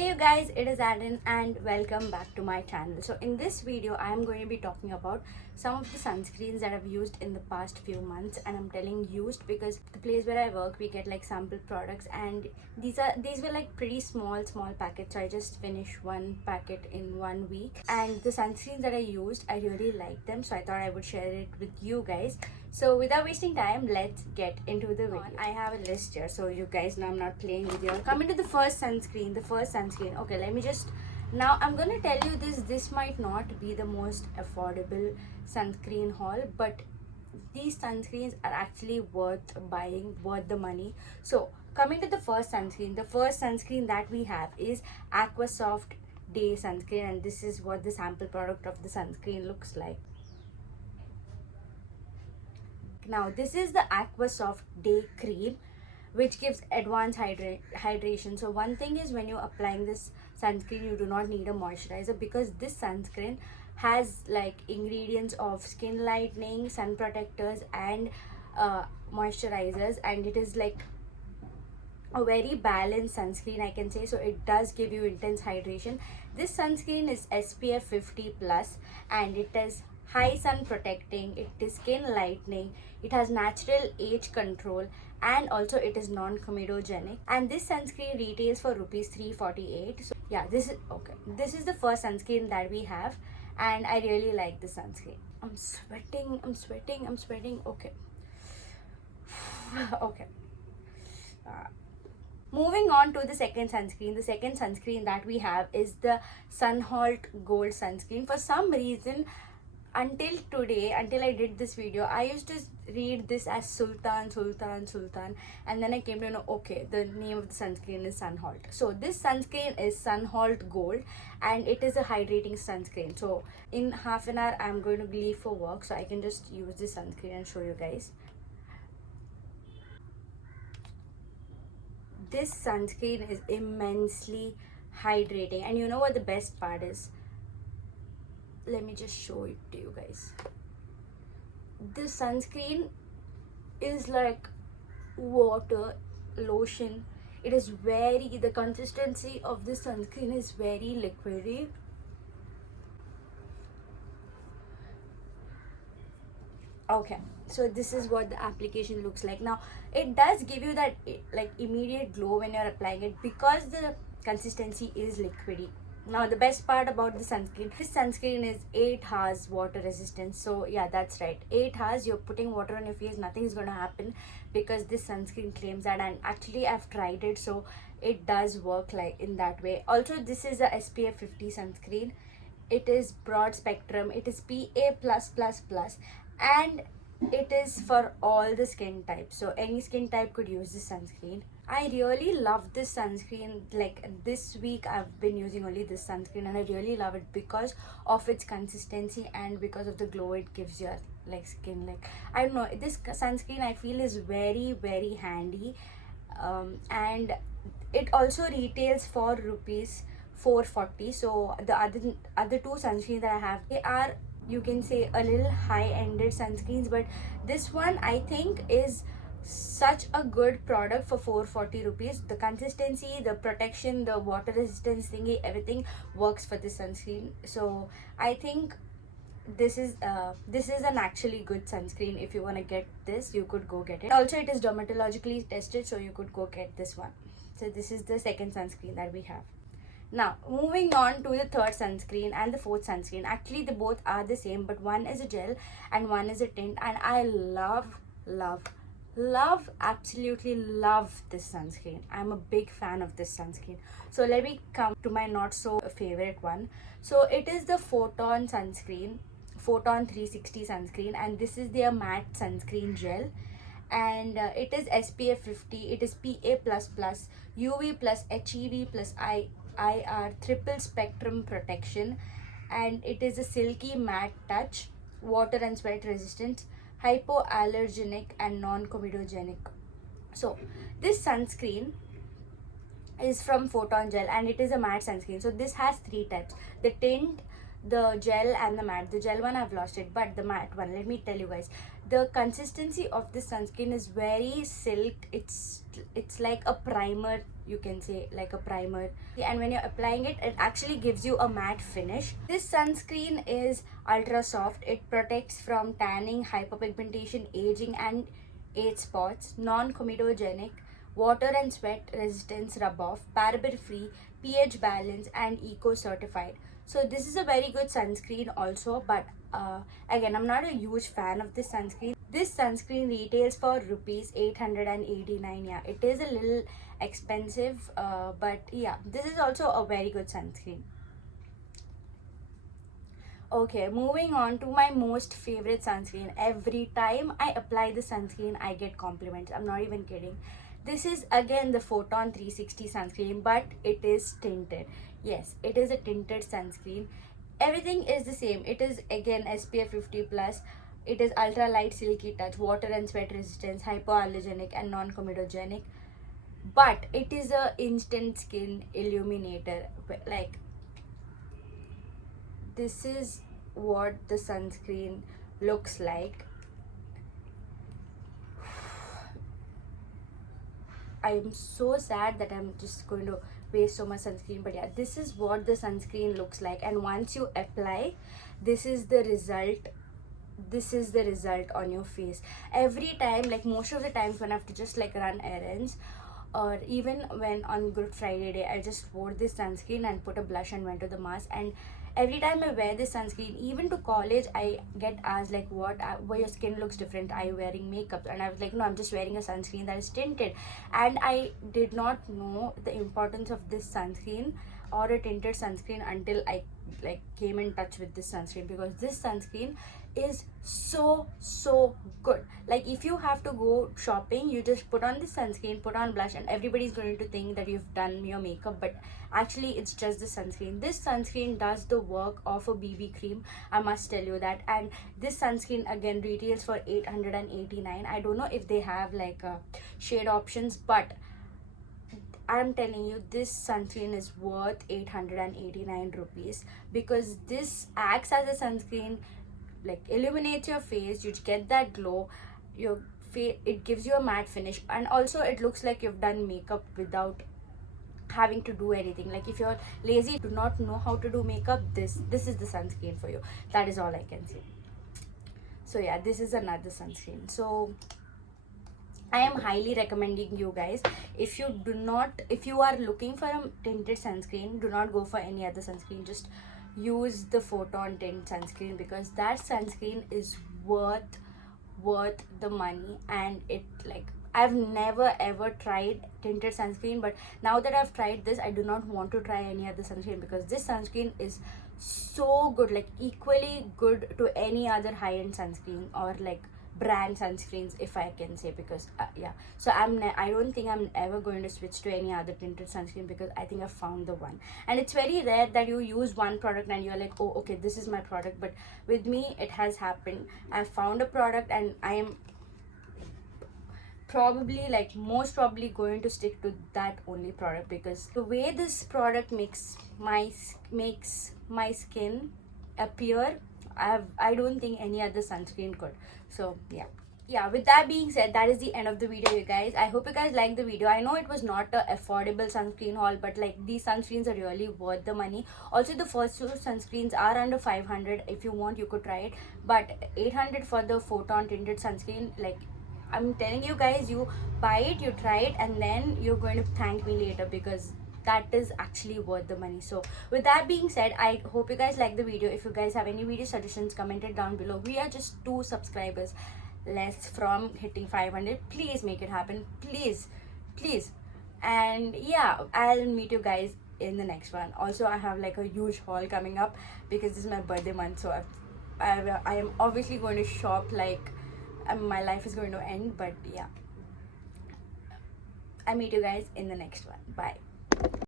Hey you guys, it is Aden and welcome back to my channel. So in this video I am going to be talking about some of the sunscreens that I've used in the past few months, and I'm telling used because the place where I work we get like sample products, and these were like pretty small packets. So I just finished one packet in 1 week, and the sunscreens that I used, I really liked them, so I thought I would share it with you guys. So without wasting time, let's get into the video. I have a list here, so you guys know I'm not playing with you. Coming to the first sunscreen. Okay, let me just, now I'm gonna tell you this might not be the most affordable sunscreen haul, but these sunscreens are actually worth buying, worth the money. So coming to the first sunscreen that we have is Aqua Soft Day Sunscreen, and this is what the sample product of the sunscreen looks like. Now this is the Aqua Soft Day Cream, which gives advanced hydration. So one thing is, when you're applying this sunscreen, you do not need a moisturizer, because this sunscreen has like ingredients of skin lightening, sun protectors, and moisturizers, and it is like a very balanced sunscreen, I can say. So it does give you intense hydration. This sunscreen is SPF 50 plus, and it is high sun protecting, it is skin lightening, it has natural age control, and also it is non-comedogenic. And this sunscreen retails for rupees 348. So yeah, this is the first sunscreen that we have, and I really like this sunscreen. I'm sweating. Okay. Okay. Moving on to the second sunscreen. The second sunscreen that we have is the Sunal Gold sunscreen. For some reason, until today, until I did this video, I used to read this as Sultan, and then I came to know, okay, the name of the sunscreen is Sunal. So this sunscreen is Sunal Gold, and it is a hydrating sunscreen. So in half an hour I'm going to leave for work, so I can just use this sunscreen and show you guys. This sunscreen is immensely hydrating, and you know what the best part is? Let me just show it to you guys. This sunscreen is like water lotion. It is the consistency of this sunscreen is very liquidy. Okay, so this is what the application looks like. Now it does give you that like immediate glow when you're applying it, because the consistency is liquidy. Now the best part about the sunscreen, this sunscreen is 8 hours water resistant. So yeah, that's right, 8 hours you're putting water on your face, nothing is going to happen, because this sunscreen claims that, and actually I've tried it, so it does work like in that way. Also, this is a SPF 50 sunscreen. It is broad spectrum, it is PA+++, and it is for all the skin types, so any skin type could use this sunscreen. I really love this sunscreen. Like this week I've been using only this sunscreen, and I really love it because of its consistency and because of the glow it gives your like skin. Like, I don't know, this sunscreen I feel is very handy, and it also retails for rupees 440. So the other two sunscreens that I have, they are, you can say, a little high-ended sunscreens, but this one I think is such a good product for 440 rupees. The consistency, the protection, the water resistance thingy, everything works for this sunscreen. So I think this is an actually good sunscreen. If you want to get this, you could go get it. Also, it is dermatologically tested, so you could go get this one. So this is the second sunscreen that we have. Now moving on to the third sunscreen and the fourth sunscreen. Actually they both are the same, but one is a gel and one is a tint, and I absolutely love this sunscreen. I'm a big fan of this sunscreen. So let me come to my not so favorite one. So it is the Photon sunscreen, Photon 360 sunscreen, and this is their matte sunscreen gel, and it is SPF 50, it is PA++, UV plus HEV plus IR triple spectrum protection, and it is a silky matte touch, water and sweat resistant, hypoallergenic, and non-comedogenic. So this sunscreen is from Photon gel, and it is a matte sunscreen. So this has 3 types: the tint, the gel and the matte. The gel one I've lost it, but the matte one, let me tell you guys, the consistency of this sunscreen is very silk. It's like a primer, you can say, like a primer, and when you're applying it, it actually gives you a matte finish. This sunscreen is ultra soft. It protects from tanning, hyperpigmentation, aging, and age spots, non-comedogenic, water and sweat resistance rub off, paraben free, pH balance, and eco certified. So this is a very good sunscreen also, but again, I'm not a huge fan of this sunscreen. This sunscreen retails for rupees 889. Yeah, it is a little expensive, but yeah, this is also a very good sunscreen. Okay, moving on to my most favorite sunscreen. Every time I apply the sunscreen, I get compliments. I'm not even kidding. This is again the Photon 360 sunscreen, but it is tinted. Yes, it is a tinted sunscreen. Everything is the same. It is again SPF 50 plus. It is ultra light, silky touch, water and sweat resistance, hypoallergenic, and non-comedogenic. But it is a instant skin illuminator. Like, this is what the sunscreen looks like. I am so sad that I'm just going to waste so much sunscreen, but yeah, this is what the sunscreen looks like, and once you apply, this is the result. This is the result on your face. Every time, like most of the times when I have to just like run errands, or even when on Good Friday day, I just wore this sunscreen and put a blush and went to the mass. And every time I wear this sunscreen, even to college, I get asked like, why your skin looks different, are you wearing makeup? And I was like, no, I'm just wearing a sunscreen that is tinted. And I did not know the importance of this sunscreen or a tinted sunscreen until I like came in touch with this sunscreen, because this sunscreen is so good. Like, if you have to go shopping, you just put on this sunscreen, put on blush, and everybody's going to think that you've done your makeup, but actually it's just the sunscreen. This sunscreen does the work of a BB cream, I must tell you that. And this sunscreen again retails for 889. I don't know if they have like shade options, but I'm telling you, this sunscreen is worth 889 rupees, because this acts as a sunscreen, like illuminates your face, you get that glow, your face, it gives you a matte finish, and also it looks like you've done makeup without having to do anything. Like, if you're lazy, do not know how to do makeup, this is the sunscreen for you. That is all I can say. So yeah, this is another sunscreen. So I am highly recommending you guys, if you are looking for a tinted sunscreen, do not go for any other sunscreen. Just use the Photon tint sunscreen, because that sunscreen is worth the money. And it, like, I've never ever tried tinted sunscreen, but now that I've tried this, I do not want to try any other sunscreen, because this sunscreen is so good, like equally good to any other high-end sunscreen or like brand sunscreens, if I can say, because yeah, so I don't think I'm ever going to switch to any other tinted sunscreen, because I think I found the one. And it's very rare that you use one product and you're like, oh okay, this is my product. But with me, it has happened. I found a product and I am probably, like, most probably going to stick to that only product, because the way this product makes my skin appear, I don't think any other sunscreen could. So yeah, with that being said, that is the end of the video, you guys. I hope you guys liked the video. I know it was not a affordable sunscreen haul, but like, these sunscreens are really worth the money. Also, the first two sunscreens are under 500. If you want, you could try it, but 800 for the Photon tinted sunscreen. Like, I'm telling you guys, you buy it, you try it, and then you're going to thank me later, because that is actually worth the money. So with that being said, I hope you guys like the video. If you guys have any video suggestions, comment it down below. We are just 2 subscribers less from hitting 500. Please make it happen, please. And yeah, I'll meet you guys in the next one. Also, I have like a huge haul coming up, because this is my birthday month, so I am obviously going to shop like my life is going to end. But yeah, I'll meet you guys in the next one. Bye.